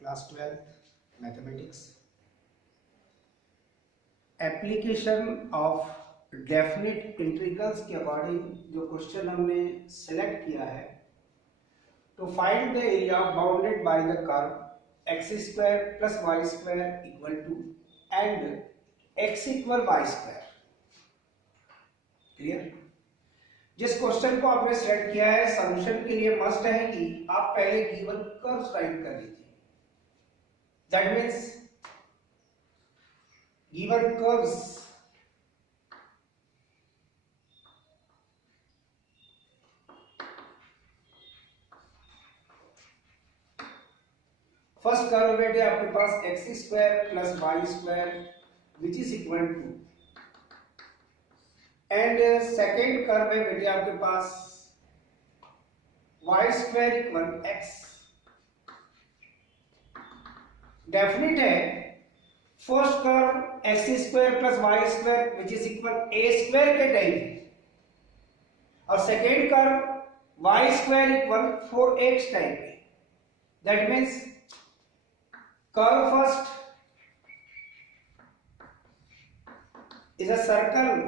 Class 12 mathematics. Application of definite integrals के according जो question हमने सेलेक्ट किया है, to find the area bounded by the curve x square plus y square equal to and x equal y square. Clear? जिस question को आपने select किया है, सॉल्यूशन के लिए मस्ट है कि आप पहले गिवन कर्व्स राइट कर लीजिए। That means given curves first curve बेटे आपके पास x square plus y square which is equal to, and second curve है बेटे आपके पास y square equal x. Definite है first curve x square plus y square which is equal a square के type है, और second curve y square equal 4x type है। That means curve first is a circle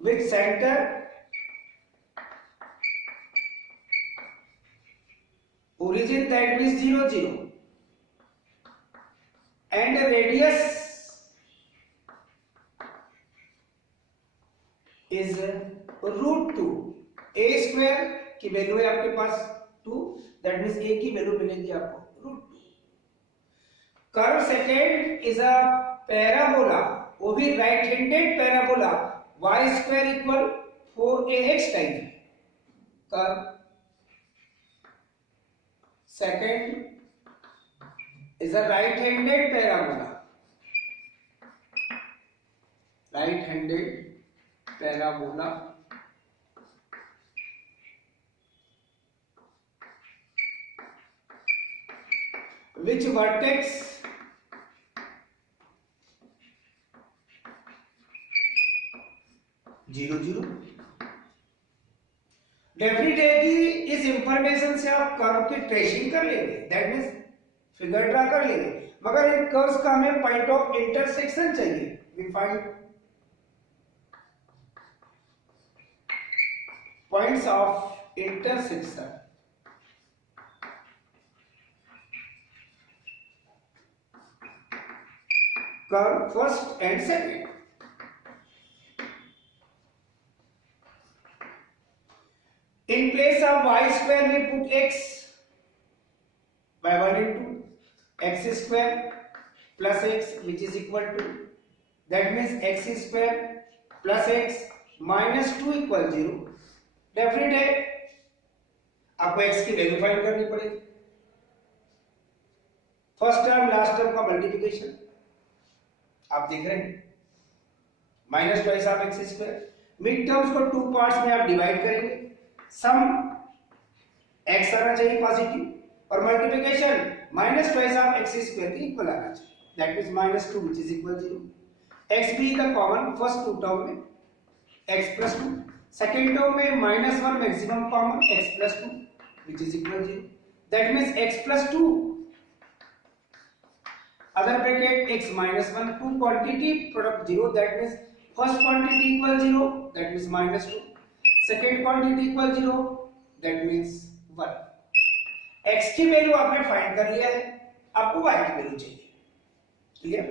with center origin that means 0 0 and radius is root 2। a square की value है आपके पास 2, that means a की value मिलेगी आपको root 2। Curve second is a parabola, वो भी right handed parabola, y square equal 4ax type है। Curve second is a right-handed parabola, which vertex zero zero. Definite है कि इस इंफॉर्मेशन से आप कर्व की ट्रेसिंग कर लेंगे, दैट मीन्स फिगर ड्रा कर लेंगे, मगर इन कर्व्स का हमें पॉइंट ऑफ इंटरसेक्शन चाहिए। We find points of intersection. Curve first and second. In place of y square we put x by 1 into x square plus x which is equal to, that means x square plus x minus 2 equal 0। Definite है आपको x की value find करनी पड़ेगी। First term last term का multiplication आप देख रहे हैं, minus twice of x square. Mid terms को टू पार्ट्स में आप डिवाइड करेंगे, सम x आना चाहिए पॉजिटिव और multiplication minus twice of x square के इक्वल आना चाहिए, that means minus 2 which is equal 0। x B का कॉमन फर्स्ट टू टर्म में x प्लस 2, सेकेंड टर्म में minus 1 maximum common x plus 2 which is equal 0, that means x plus 2 other bracket x minus 1, two quantity product 0, that means first quantity equal 0, that means minus 2, second quantity equal 0, that means 1। x की value आपने find कर लिया है, आपको y की value चाहिए। Clear?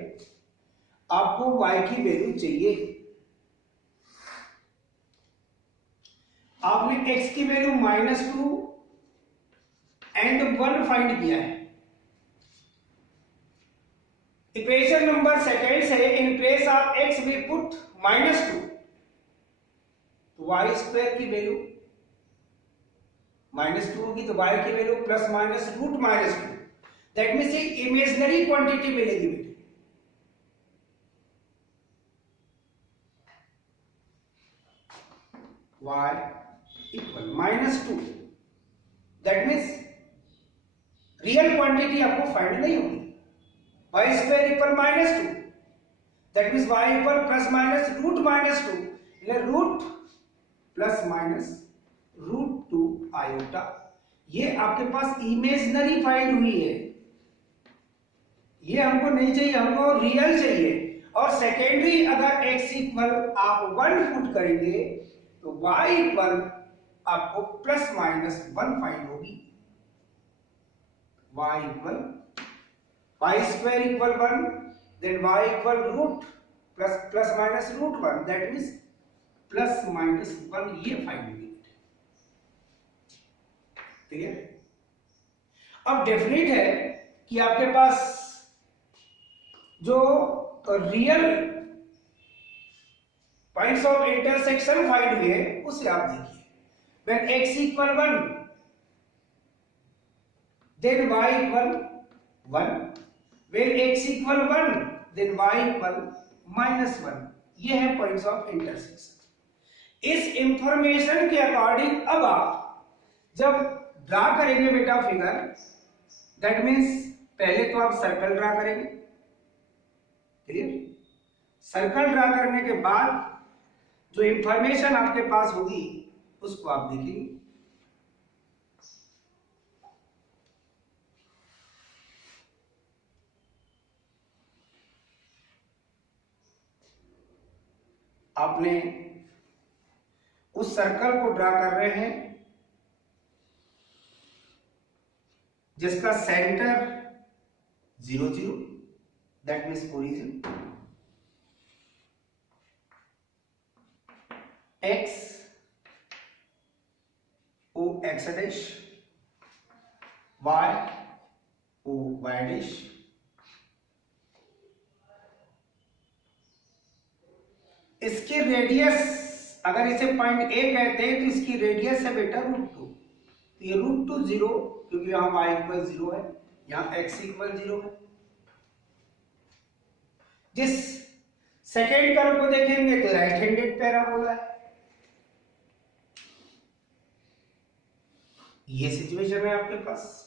आपको y की वैल्यू चाहिए। आपने x की वैल्यू -2 एंड 1 फाइंड किया है। इक्वेशन नंबर सेकेंड से in place of x we put -2, y square की वैल्यू -2 होगी तो y की वैल्यू plus minus root -2, that means एक इमेजिनरी क्वांटिटी मिलेगी बेटे। y equal -2, that means real quantity आपको फाइंड नहीं होगी। y square equal -2, that means y equal plus minus root -2, root plus minus root 2 iota. ये आपके पास इमेजिनरी फाइंड हुई है, ये हमको नहीं चाहिए, हमको रियल चाहिए। और सेकेंडरी अगर x इक्वल आप 1 पुट करेंगे तो y इक्वल आपको प्लस माइनस 1 फाइंड होगी। y equal y square equal 1, then y equal root plus minus root 1, that means plus minus 1, ये फाइंड होगी। ठीक है, अब डेफिनेट है कि आपके पास जो real points of intersection find हुए उसे आप देखिए। when x equal 1 then y equal 1, when x equal 1 then y equal -1, ये है पॉइंट्स ऑफ इंटरसेक्शन। इस इंफॉर्मेशन के अकॉर्डिंग अब आप जब ड्रा करेंगे बेटा फिगर, दैट मीन्स पहले तो आप सर्कल ड्रा करेंगे, क्लियर। सर्कल ड्रा करने के बाद जो इंफॉर्मेशन आपके पास होगी उसको आप देखेंगे। आपने उस सर्कल को ड्रा कर रहे हैं जिसका centre 0 0, that means origin, x o x dash, y o y dash, इसकी रेडियस अगर इसे पॉइंट ए कहते हैं तो इसकी रेडियस है बेटा √2, तो ये √2 0, क्योंकि यहां y इक्वल 0 है, यहां x इक्वल 0 है। जिस सेकेंड कर्व को देखेंगे तो राइट हैंडेड पैराबोला है। ये सिचुएशन है आपके पास।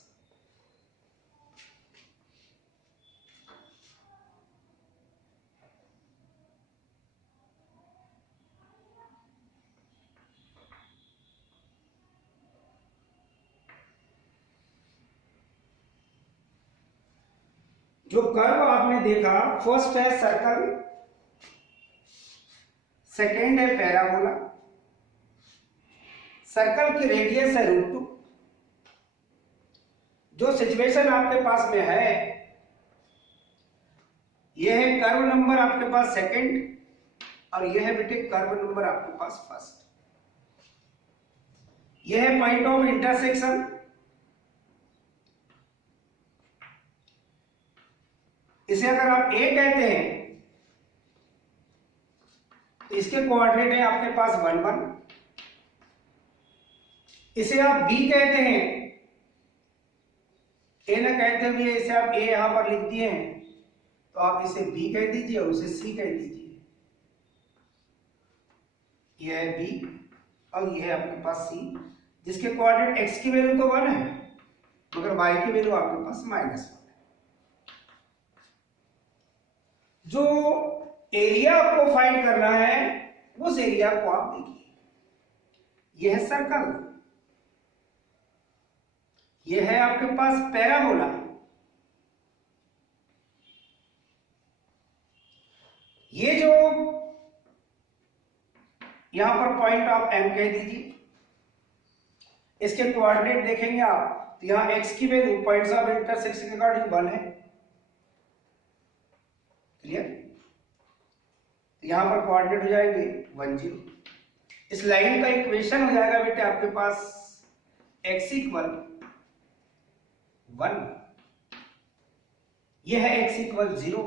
जो कर्व आपने देखा, फर्स्ट है सर्कल, सेकेंड है पैराबोला, सर्कल की रेडियस है √2। जो सिचुएशन आपके पास में है, यह है कर्व नंबर आपके पास सेकेंड, और यह है बेटे कर्व नंबर आपके पास फर्स्ट। यह है पॉइंट ऑफ इंटरसेक्शन। इसे अगर आप A कहते हैं तो इसके कोऑर्डिनेट है आपके पास 1 1। इसे आप B कहते हैं, A ना कहते हुए इसे आप A यहां पर लिख दिए हैं, तो आप इसे B कह दीजिए और उसे C कह दीजिए। यह है B और यह है आपके पास C, जिसके कोऑर्डिनेट x की वैल्यू तो 1 है, मगर y की वैल्यू आपके पास -1 है। जो एरिया आपको फाइंड करना है उस एरिया को आप देखिए। यह है सर्कल, यह है आपके पास पैराबोला, ये जो यहां पर पॉइंट आप M कह दीजिए। इसके कोऑर्डिनेट देखेंगे आप तो यहां x की वैल्यू पॉइंट्स ऑफ इंटरसेक्शन के अकॉर्डिंग 1 है, क्लियर। यहां पर कोऑर्डिनेट हो जाएंगे 1 0। इस लाइन का इक्वेशन हो जाएगा बेटे आपके पास x इक्वल 1, यह है x इक्वल 0,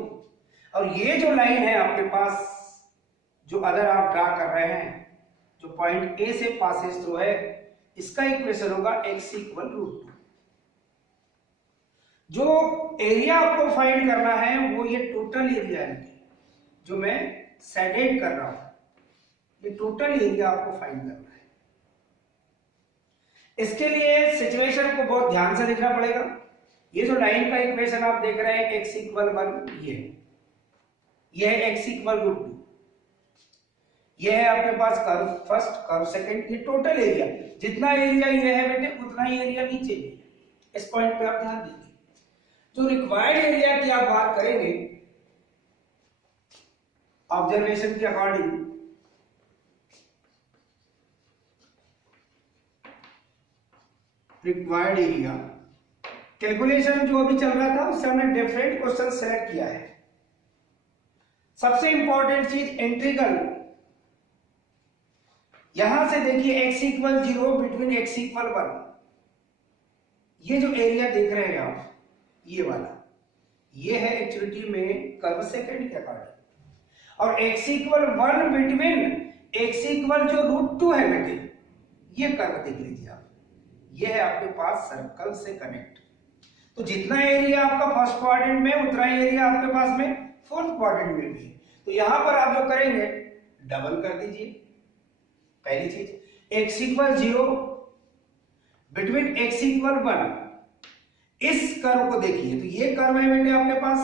और ये जो लाइन है आपके पास जो अगर आप ड्रा कर रहे हैं, जो पॉइंट A से पासेस थ्रू है, इसका इक्वेशन होगा x इक्वल √2। जो एरिया आपको फाइंड करना है वो ये टोटल एरिया है जो मैं शेडेड कर रहा हूं, ये टोटल एरिया आपको फाइंड करना है। इसके लिए सिचुएशन को बहुत ध्यान से देखना पड़ेगा। ये जो लाइन का इक्वेशन आप देख रहे हैं x इक्वल 1, ये है x इक्वल √2। ये है आपके पास कर्व फर्स्ट, कर्व सेकंड, ये टोटल एरिया, जितना एरिया ये है बेटे उतना ही एरिया नीचे भी है। इस पॉइंट पे आप ध्यान दीजिए। जो रिक्वायर्ड एरिया की आप बात करेंगे ऑब्जर्वेशन के अकॉर्डिंग, रिक्वायर्ड एरिया कैलकुलेशन जो अभी चल रहा था उससे हमने डिफरेंट क्वेश्चन सेलेक्ट किया है। सबसे इंपॉर्टेंट चीज इंटीग्रल, यहां से देखिए x equal 0 between x equal 1, ये जो एरिया देख रहे हैं आप, ये वाला, ये है एक्चुअली में कर्व सेकंड के अकॉर्डिंग, और x equal 1 between x equal जो √2 है बेटे, ये कर्व देख लीजिए आप, ये है आपके पास सर्कल से कनेक्ट। तो जितना एरिया आपका फर्स्ट क्वाड्रेंट में उतना एरिया आपके पास में फोर्थ क्वाड्रेंट में भी है। तो यहां पर आप जो करेंगे डबल कर दीजिए। पहली चीज x equal 0 between x equal 1, इस कर्व को देखिए, तो ये कर्व है बेटे आपके पास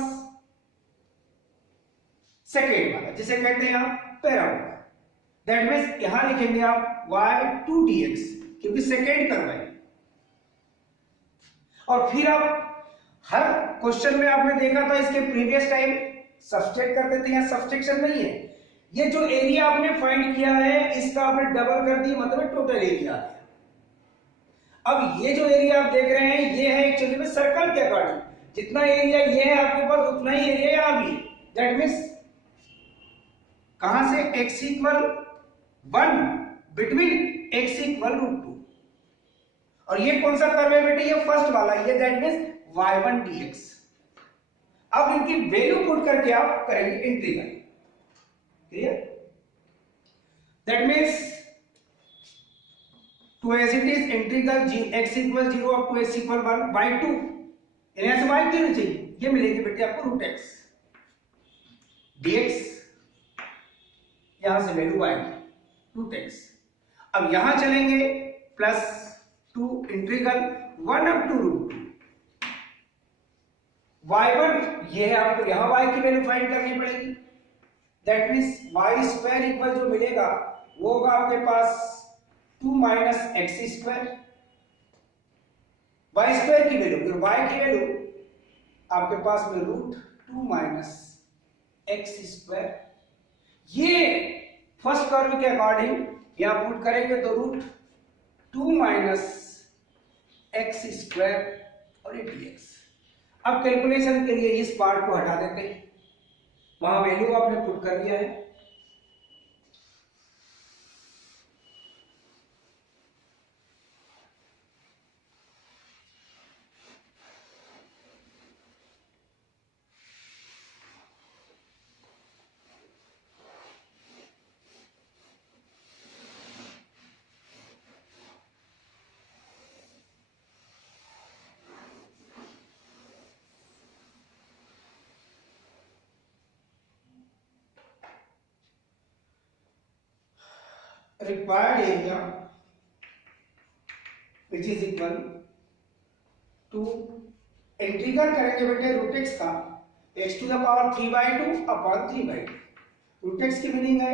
सेकेंड वाला, जिसे कहते हैं आप पैराबोला। दैट मींस यहां लिखेंगे आप y2 dx, क्योंकि सेकेंड कर्व है। और फिर आप हर क्वेश्चन में आपने देखा था इसके प्रीवियस टाइम सब्सट्रैक्ट कर देते हैं, सब्सट्रैक्शन नहीं है, ये जो एरिया आपने फाइंड किया है इसका आपने डबल कर दिया, मतलब टोटल एरिया है। अब ये जो एरिया आप देख रहे हैं ये है एक्चुअली में सर्कल के अकॉर्डिंग, जितना एरिया ये है आपके पास उतना ही एरिया यहां भी है। दैट मींस कहां से x equal 1 between x equal √2, और ये कौन सा कर्व है बेटे, ये फर्स्ट वाला, ये दैट मींस y1 dx। अब इनकी वैल्यू पुट करके आप करेंगे integral, clear? That means to as it is integral x equal 0 up to x equal 1 by 2, यहां से y क्यों चाहिए, ये मिलेगी बेटे आपको √x dx, यहां से वैल्यू y √x। अब यहां चलेंगे plus 2 integral 1 up to √2 y1, ये है आपको यहां y की वैल्यू फाइंड करनी पड़ेगी। That means y square equal जो मिलेगा वो होगा आपके पास 2 minus x square, y square की वैल्यू, फिर y की वैल्यू आपके पास में √2 माइनस एक्स स्क्वायर। ये फर्स्ट कर्व के अकॉर्डिंग यहां पुट करेंगे तो √2 माइनस एक्स स्क्वायर और ये dx। अब कैलकुलेशन के लिए इस पार्ट को हटा देते हैं, वहां वैल्यू आपने पुट कर दिया है। required area which is equal to integral करेंगे बेटे √x का x to the power 3/2 upon 3/2। √x की मीनिंग है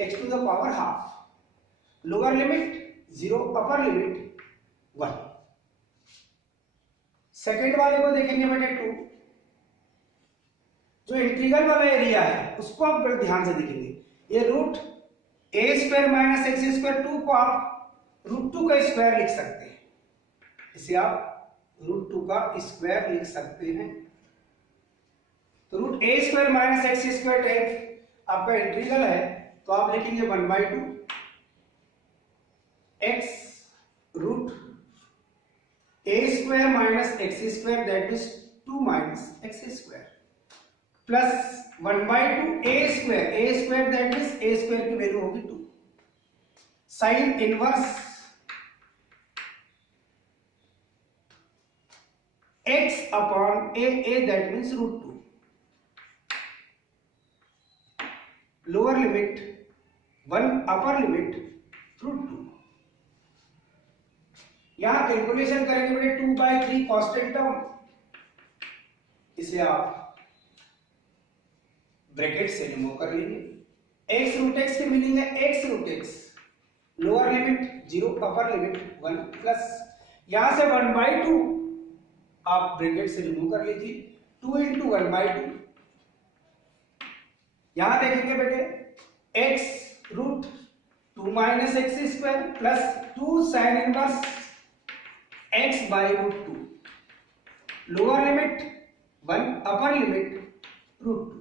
x to the power half, lower limit 0 upper limit 1। Second वाले को देखेंगे बेटे 2, जो इंटीग्रल वाला एरिया है उसको आप ध्यान से देखेंगे, ये √a² माइनस एक्स स्क्वायर 2 को आप √2 का स्क्वायर लिख सकते हैं, इसे आप √2 का स्क्वायर लिख सकते हैं। तो √a² minus x square type आपका इंटीग्रल है, तो आप लिखेंगे 1/2 x √a² minus x square that is 2 minus x square plus 1/2 a² that is a² की वैल्यू होगी 2, sine inverse x upon a that means √2, lower limit 1 upper limit √2। यहां calculation करेंगे बेटे 2/3 कांस्टेंट टर्म, इसे आप ब्रैकेट से remove कर लेंगे, x रूट x की मीनिंग है x root x, lower limit 0 upper limit 1 plus यहां से 1/2 आप ब्रैकेट से रिमूव कर लीजिए, 2 इंटू 1/2। यहां देखेंगे बेटे x root 2 minus x square plus 2 sine inverse x by root 2, lower limit 1 upper limit root 2,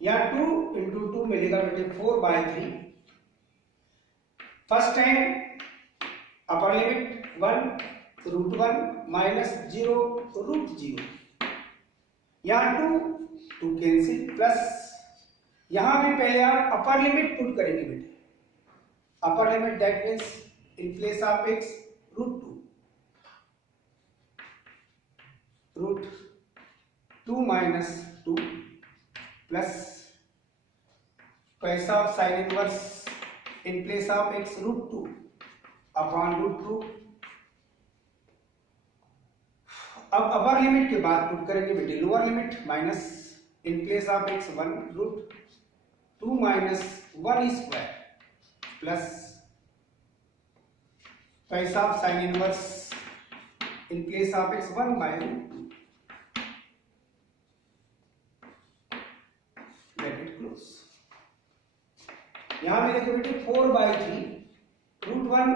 या 2 इंटू 2 मिलेगा बेटे 4/3। First time upper limit 1 root 1 minus 0 root 0, यहां 2 कैंसिल प्लस यहां भी पहले आप अपर लिमिट पुट करेंगे बेटे, upper limit that means in place of x root 2 minus 2 plus पैसा of sine inverse in place of x root 2 upon root 2। अब upper limit के बाद पुट करेंगे बेटे lower limit minus in place of x 1 root 2 minus 1 square plus पैसा of sine inverse in place of x 1 by root 2, bracket close. यहां भी देखो बेटे 4/3 root 1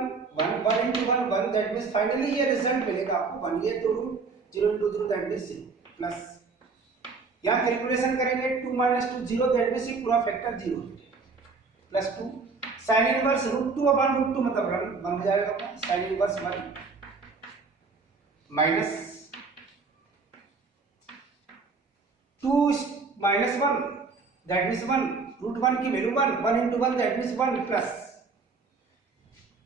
into 1 that means finally ये रिजल्ट मिलेगा आपको 1, ये तो root 0 into 0 that means 0 plus यहां कैलकुलेशन करेंगे 2 माइनस 2 0 दैट मीन्स ये पूरा factor 0 plus 2 sine inverse root 2 upon root 2 मतलब 1 हो जाएगा, sine inverse 1 minus 2 minus 1 that means 1, root 1 की value 1 into 1 that means 1 plus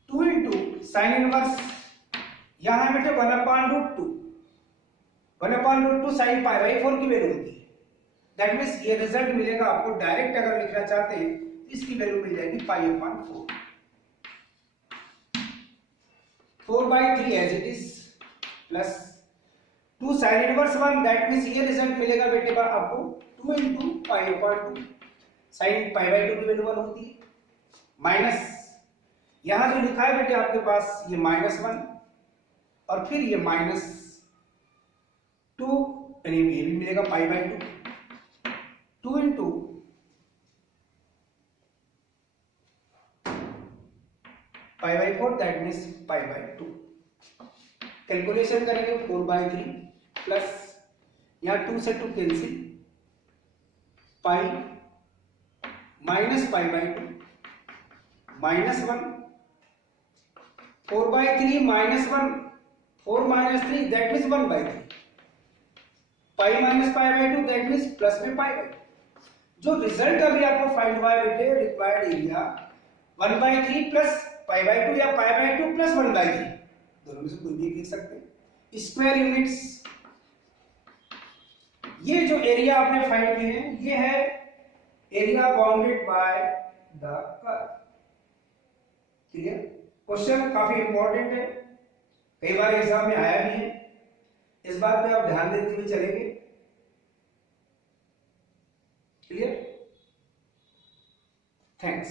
2 into sine inverse यहां है बेटे 1 upon root 2 sine pi by 4 की वैल्यू होती है, दैट मीन्स ये रिजल्ट मिलेगा आपको। डायरेक्ट अगर लिखना चाहते हैं तो इसकी वैल्यू मिल जाएगी pi upon 4/3 as it is plus 2 sine inverse 1 that means ये रिजल्ट मिलेगा बेटे पर आपको 2 into pi upon 2, sine pi by 2 की वैल्यू 1 होती है, माइनस यहां जो लिखा है बेटे आपके पास ये -1 और फिर ये -2 यानी ये भी मिलेगा पाई by 2 into pi by 4 that means pi by 2। Calculation करेंगे 4/3 प्लस यहां 2 से 2 cancel, pi minus pi by 2 -1 4/3 -1 4 minus 3 that means 1/3, pi minus pi by 2 that means plus में पाई बाई। जो रिजल्ट अभी आपको फाइंड हुआ है बेटे required area 1/3 plus pi by 2 या पाई बाई 2 प्लस 1/3, दोनों में से कोई भी लिख सकते हैं। स्क्वायर यूनिट्स, ये जो एरिया आपने फाइंड किए हैं ये है area bounded by the curve. Clear? Question काफी इंपॉर्टेंट है, कई बार एग्जाम में आया भी है, इस बात पे आप ध्यान देते हुए चलेंगे। क्लियर? थैंक्स।